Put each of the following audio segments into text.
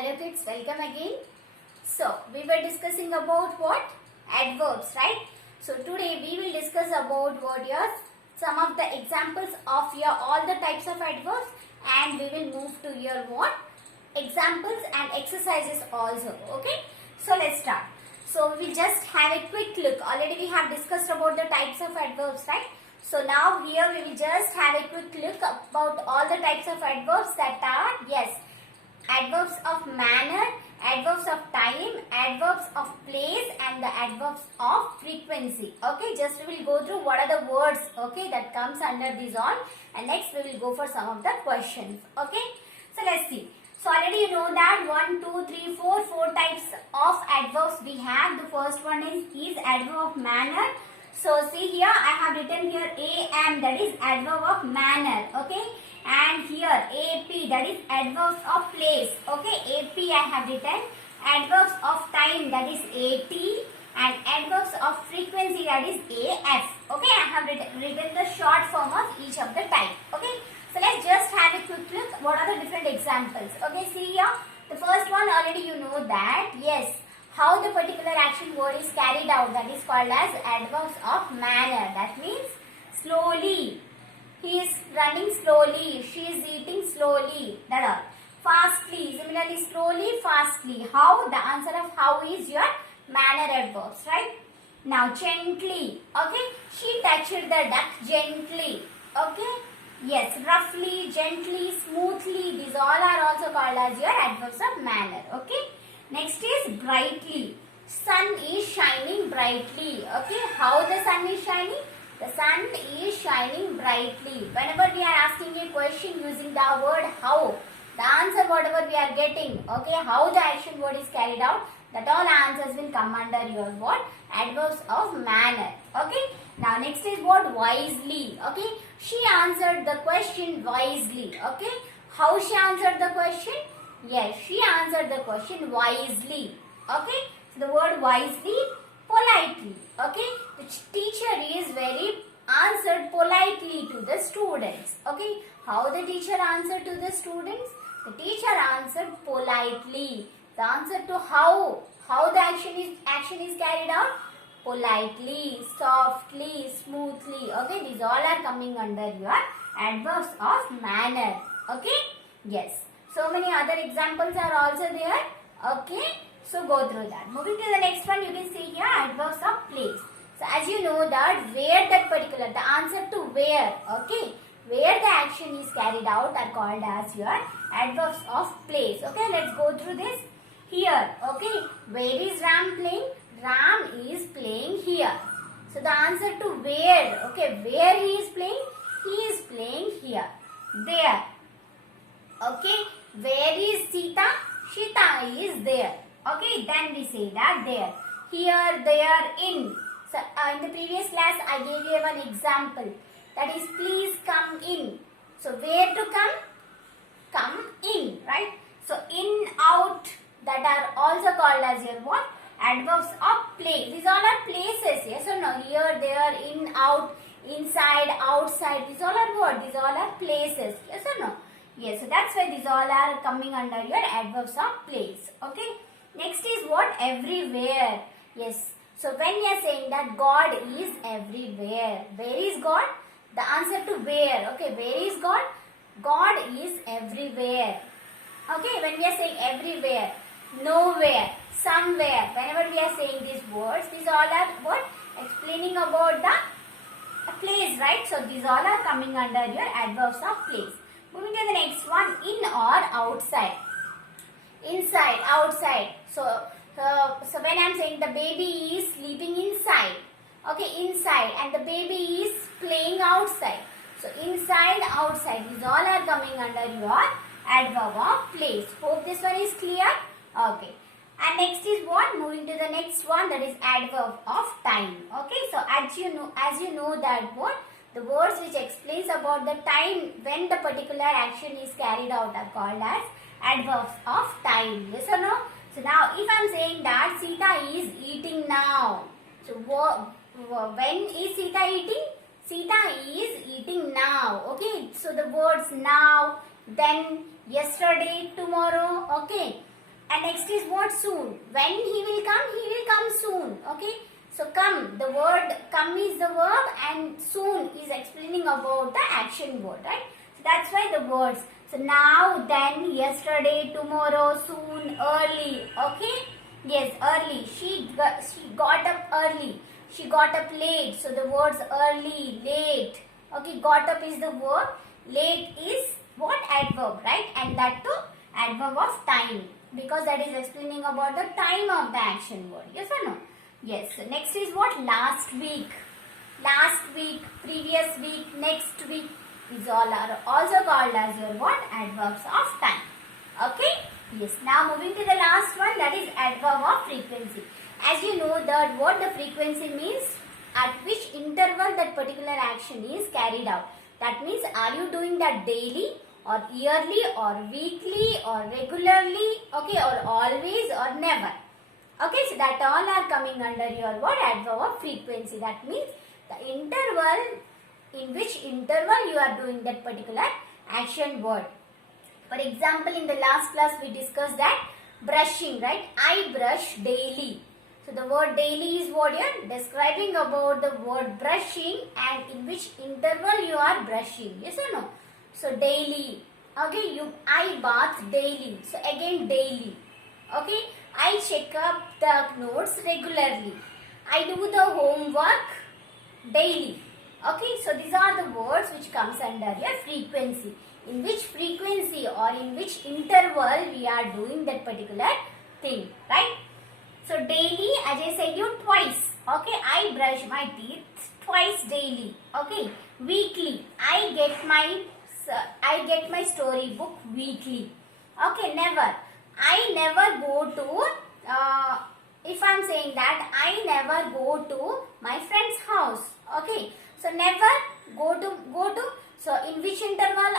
Hello kids, welcome again. So, we were discussing about what? Adverbs, right? So, today we will discuss about what yours, some of the examples of your all the types of adverbs, and we will move to your what? Examples and exercises also, okay? So, let's start. So, we just have a quick look. Already we have discussed about the types of adverbs, right? So, now here we will just have a quick look about all the types of adverbs that are, yes, adverbs of manner, adverbs of time, adverbs of place, and the adverbs of frequency. Okay, just we will go through what are the words, okay, that comes under these all, and next we will go for some of the questions. Okay, so let's see. So already you know that 1, 2, 3, 4, 4 types of adverbs we have. The first one is adverb of manner. So see here I have written here am, that is adverb of manner. Okay. And here AP, that is adverbs of place. Okay, AP I have written. Adverbs of time, that is AT, and adverbs of frequency, that is AF. Okay, I have written the short form of each of the type. Okay, so let's just have a quick look. What are the different examples? Okay, see here. The first one already you know that, yes, how the particular action word is carried out, that is called as adverbs of manner. That means slowly. He is running slowly. She is eating slowly. That all. Fastly. Similarly, slowly, fastly. How? The answer of how is your manner adverbs, right? Now, gently. Okay. She touched the duck gently. Okay. Yes. Roughly, gently, smoothly. These all are also called as your adverbs of manner. Okay. Next is brightly. Sun is shining brightly. Okay. How the sun is shining? The sun is shining brightly. Whenever we are asking a question using the word how, the answer whatever we are getting, okay, how the action word is carried out, that all answers will come under your what? Adverbs of manner. Okay. Now next is what? Wisely. Okay. She answered the question wisely. Okay. How she answered the question? Yes, she answered the question wisely. Okay. So the word wisely, politely. Okay, the teacher is very answered politely to the students. Okay, how the teacher answered to the students? The teacher answered politely. The answer to how the action is carried out? Politely, softly, smoothly. Okay, these all are coming under your adverbs of manner. Okay, yes. So many other examples are also there. Okay. So go through that. Moving to the next one, you can see here adverbs of place. So as you know that where that particular, the answer to where, okay, where the action is carried out are called as your adverbs of place. Okay, let's go through this. Here, okay, where is Ram playing? Ram is playing here. So the answer to where, okay, where he is playing? He is playing here. There. Okay, where is Sita? Sita is there. Okay, then we say that there. Here, there, in. So, in the previous class, I gave you one example. That is, please come in. So, where to come? Come in, right? So, in, out, that are also called as your what? Adverbs of place. These all are places, yes or no? Here, there, in, out, inside, outside. These all are what? These all are places, yes or no? Yes, so that's why these all are coming under your adverbs of place. Okay. Next is what? Everywhere. Yes. So when we are saying that God is everywhere, where is God? The answer to where. Okay, where is God? God is everywhere. Okay, when we are saying everywhere, nowhere, somewhere, whenever we are saying these words, these all are what? Explaining about the place, right? So these all are coming under your adverbs of place. Moving to the next one, in or outside. Inside, outside. So when I am saying the baby is sleeping inside, okay, inside, and the baby is playing outside. So inside, outside, these all are coming under your adverb of place. Hope this one is clear. Okay. And next is what? Moving to the next one, that is adverb of time. Okay. So as you know that what? The words which explains about the time when the particular action is carried out are called as adverbs of time. Yes or no? So now if I am saying that Sita is eating now. So when is Sita eating? Sita is eating now. Okay. So the words now, then, yesterday, tomorrow. Okay. And next is what? Soon. When he will come soon. Okay. So come, the word come is the verb and soon is explaining about the action word, right? So that's why the words. So now, then, yesterday, tomorrow, soon, early. Okay. Yes, early. She got up early. She got up late. So the words early, late. Okay, got up is the verb. Late is what? Adverb, right? And that too adverb of time, because that is explaining about the time of the action word. Yes or no? Yes. So next is what? Last week. Last week, previous week, next week. These all are also called as your what? Adverbs of time. Okay? Yes. Now moving to the last one, that is adverb of frequency. As you know that what the frequency means, at which interval that particular action is carried out. That means, are you doing that daily or yearly or weekly or regularly, okay, or always or never. Okay, so that all are coming under your what? Adverb of frequency. That means the interval, in which interval you are doing that particular action word. For example, in the last class we discussed that brushing, right? I brush daily. So the word daily is what you are describing about the word brushing and in which interval you are brushing. Yes or no? So daily. Okay, I bath daily. So again daily. Okay, I check up the notes regularly. I do the homework daily. Okay, so these are the words which comes under your frequency. In which frequency or in which interval we are doing that particular thing, right? So daily, as I said you, twice. Okay, I brush my teeth twice daily. Okay, weekly, I get my storybook weekly. Okay, never. I never go to, if I am saying that, I never go to my friend's house. Okay, so never go to. So in which interval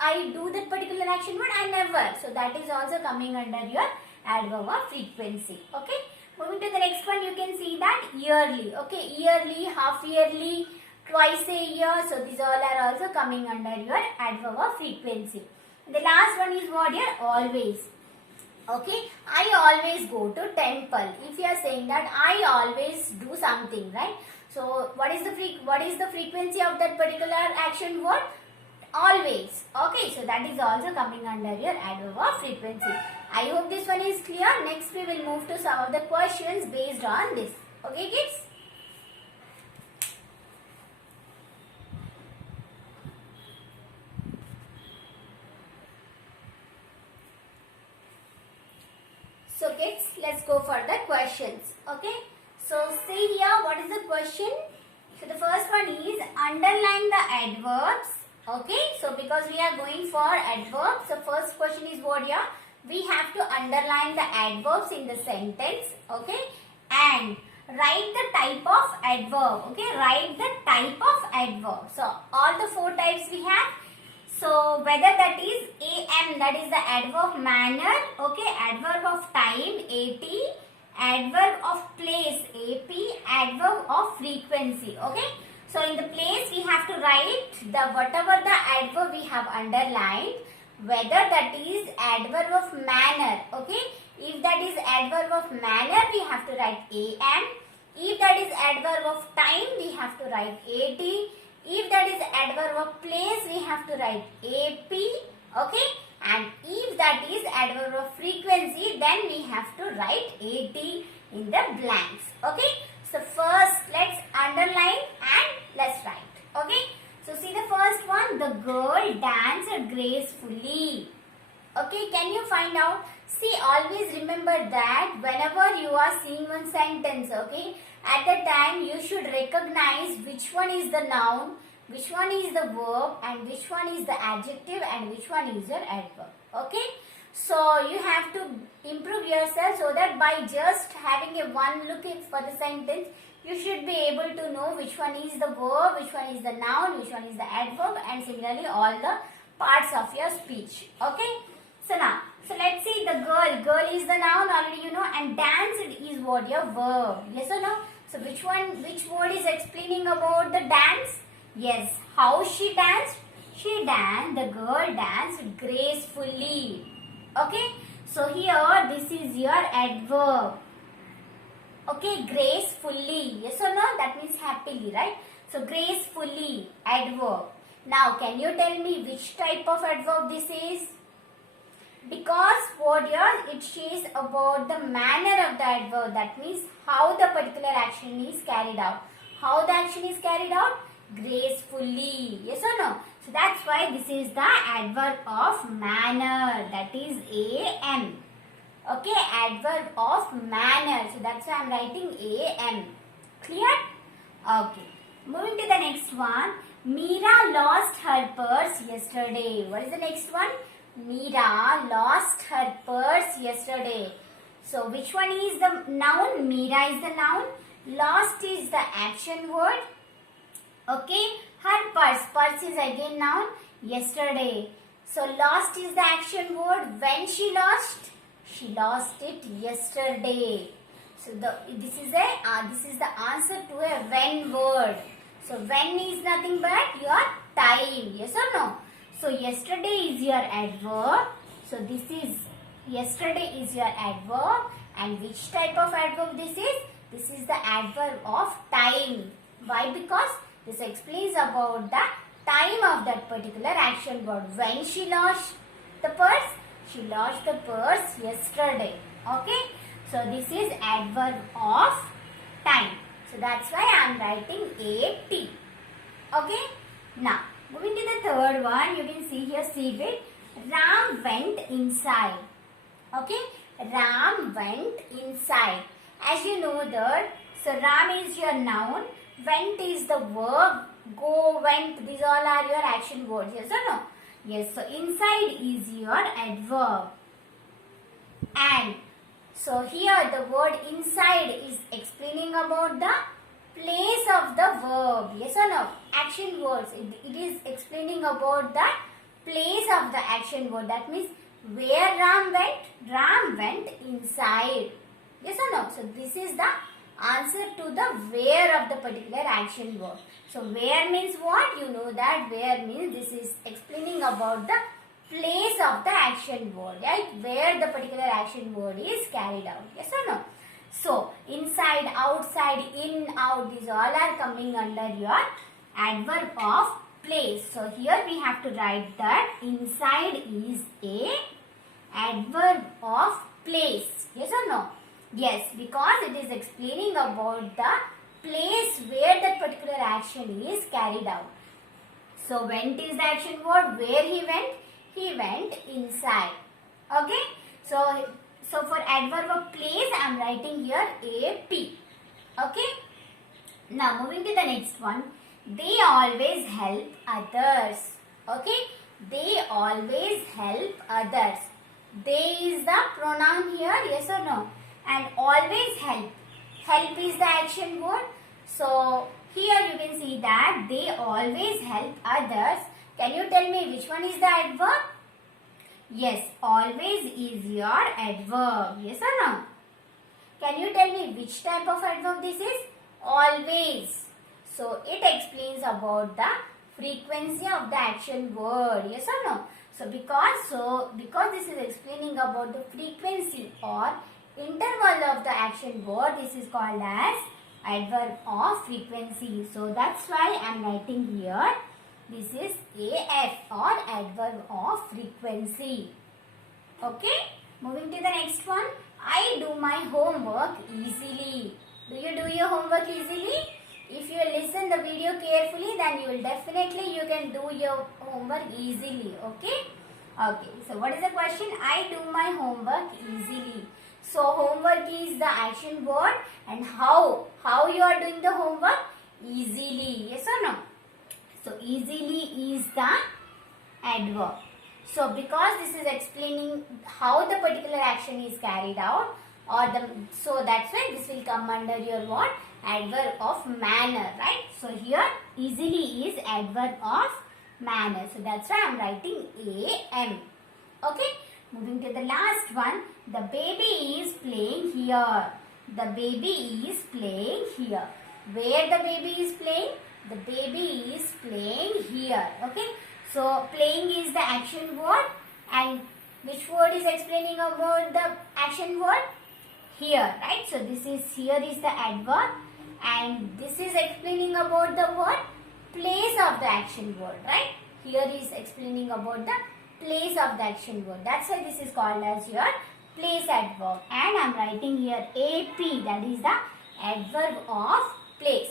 I do that particular action word? I never. So that is also coming under your adverb of frequency. Okay, moving to the next one, you can see that yearly. Okay, yearly, half yearly, twice a year. So these all are also coming under your adverb of frequency. The last one is what? Here, always. Okay, I always go to temple. If you are saying that I always do something, right? So what is the frequency of that particular action word? Always. Okay, so that is also coming under your adverb of frequency. I hope this one is clear. Next we will move to some of the questions based on this. Okay, kids? So kids, let's go for the questions. Okay. So see here, what is the question? So the first one is underline the adverbs. Okay. So because we are going for adverbs, the first question is what here? We have to underline the adverbs in the sentence. Okay. And write the type of adverb. Okay. Write the type of adverb. So all the four types we have. So whether that is am, that is the adverb manner, okay, adverb of time, at, adverb of place, ap, adverb of frequency, okay. So in the place we have to write the whatever the adverb we have underlined, whether that is adverb of manner, okay. If that is adverb of manner, we have to write am. If that is adverb of time, we have to write at. If that is adverb of place, we have to write ap, okay. And if that is adverb of frequency, then we have to write at in the blanks, okay. So first, let's underline and let's write, okay. So see the first one, the girl danced gracefully. Okay, can you find out? See, always remember that whenever you are seeing one sentence, okay, at the time you should recognize which one is the noun, which one is the verb, and which one is the adjective, and which one is your adverb. Okay, so you have to improve yourself so that by just having a one look for the sentence, you should be able to know which one is the verb, which one is the noun, which one is the adverb, and similarly all the parts of your speech. Okay. So now, so let's see the girl. Girl is the noun already you know, and danced is what your verb. Yes or no? So which word is explaining about the dance? Yes. How she danced? She danced. The girl danced gracefully. Okay. So here this is your adverb. Okay, gracefully. Yes or no? That means happily, right? So gracefully, adverb. Now can you tell me which type of adverb this is? Because what here it says about the manner of the adverb. That means how the particular action is carried out. How the action is carried out? Gracefully. Yes or no? So that's why this is the adverb of manner. That is AM. Okay, adverb of manner. So that's why I am writing AM. Clear? Okay. Moving to the next one. Meera lost her purse yesterday. What is the next one? Meera lost her purse yesterday. So which one is the noun? Meera is the noun. Lost is the action word. Okay. Her purse. Purse is again noun. Yesterday. So lost is the action word. When she lost? She lost it yesterday. So this is the answer to a when word. So when is nothing but your time. Yes or no? So yesterday is your adverb. So this is yesterday is your adverb. And which type of adverb this is? This is the adverb of time. Why? Because this explains about the time of that particular action word. When she lost the purse? She lost the purse yesterday. Okay. So this is adverb of time. So that's why I am writing AT. Okay. Now moving to the third one. You can see here, see it. Ram went inside. Okay. Ram went inside. As you know that. So Ram is your noun. Went is the verb. Go, went. These all are your action words. Yes or no? Yes, so inside is your adverb. And so here the word inside is explaining about the place of the verb. Yes or no? Action words. It is explaining about the place of the action word. That means where Ram went? Ram went inside. Yes or no? So this is the answer to the where of the particular action word. So where means what? You know that where means this is explaining about the place of the action word, right? Where the particular action word is carried out. Yes or no? So inside, outside, in, out, these all are coming under your adverb of place. So here we have to write that inside is a adverb of place. Yes or no? Yes, because it is explaining about the place where that particular action is carried out. So went is the action word. Where he went? He went inside. Okay. So for adverb of place, I am writing here AP. Okay. Now moving to the next one. They always help others. Okay. They always help others. They is the pronoun here. Yes or no? And always help. Help is the action word. So here you can see that they always help others. Can you tell me which one is the adverb? Yes, always is your adverb. Yes or no? Can you tell me which type of adverb this is? Always. So it explains about the frequency of the action word. Yes or no? So because this is explaining about the frequency or interval of the action word, this is called as adverb of frequency. So that's why I am writing here. This is AF or adverb of frequency. Okay. Moving to the next one. I do my homework easily. Do you do your homework easily? If you listen the video carefully, then you can do your homework easily. Okay. Okay. So what is the question? I do my homework easily. So homework is the action word, and how you are doing the homework? Easily. Yes or no? So easily is the adverb. So because this is explaining how the particular action is carried out, so that's why this will come under your what? Adverb of manner, right? So here easily is adverb of manner. So that's why I am writing AM. Okay. Moving to the last one. The baby is playing here. The baby is playing here. Where the baby is playing? The baby is playing here. Okay. So playing is the action word, and Which word is explaining about the action word? Here, right? So here is the adverb, and this is explaining about the what? Place of the action word, right? Here is explaining about the place of the action word. That's why this is called as your place adverb. And I'm writing here AP, that is the adverb of place.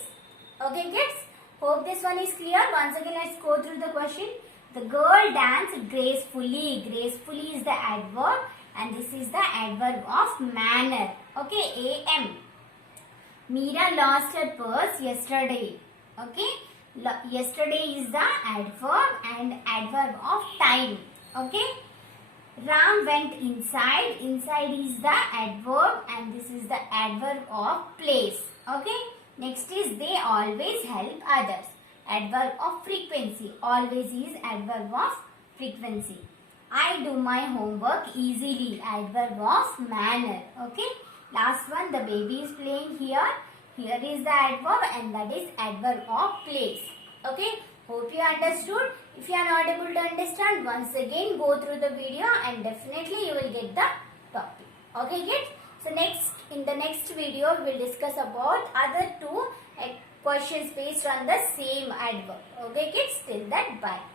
Okay kids? Hope this one is clear. Once again, let's go through the question. The girl danced gracefully. Gracefully is the adverb, and this is the adverb of manner. Okay, AM. Meera lost her purse yesterday. Okay, yesterday is the adverb and adverb of time. Okay, Ram went inside. Inside is the adverb, and this is the adverb of place. Okay, next is they always help others. Adverb of frequency. Always is adverb of frequency. I do my homework easily. Adverb of manner. Okay. Last one, the baby is playing here. Here is the adverb, and that is adverb of place. Okay. Hope you understood. If you are not able to understand, once again go through the video and definitely you will get the topic. Okay kids. So in the next video we will discuss about other two questions based on the same adverb. Okay kids, till that, bye.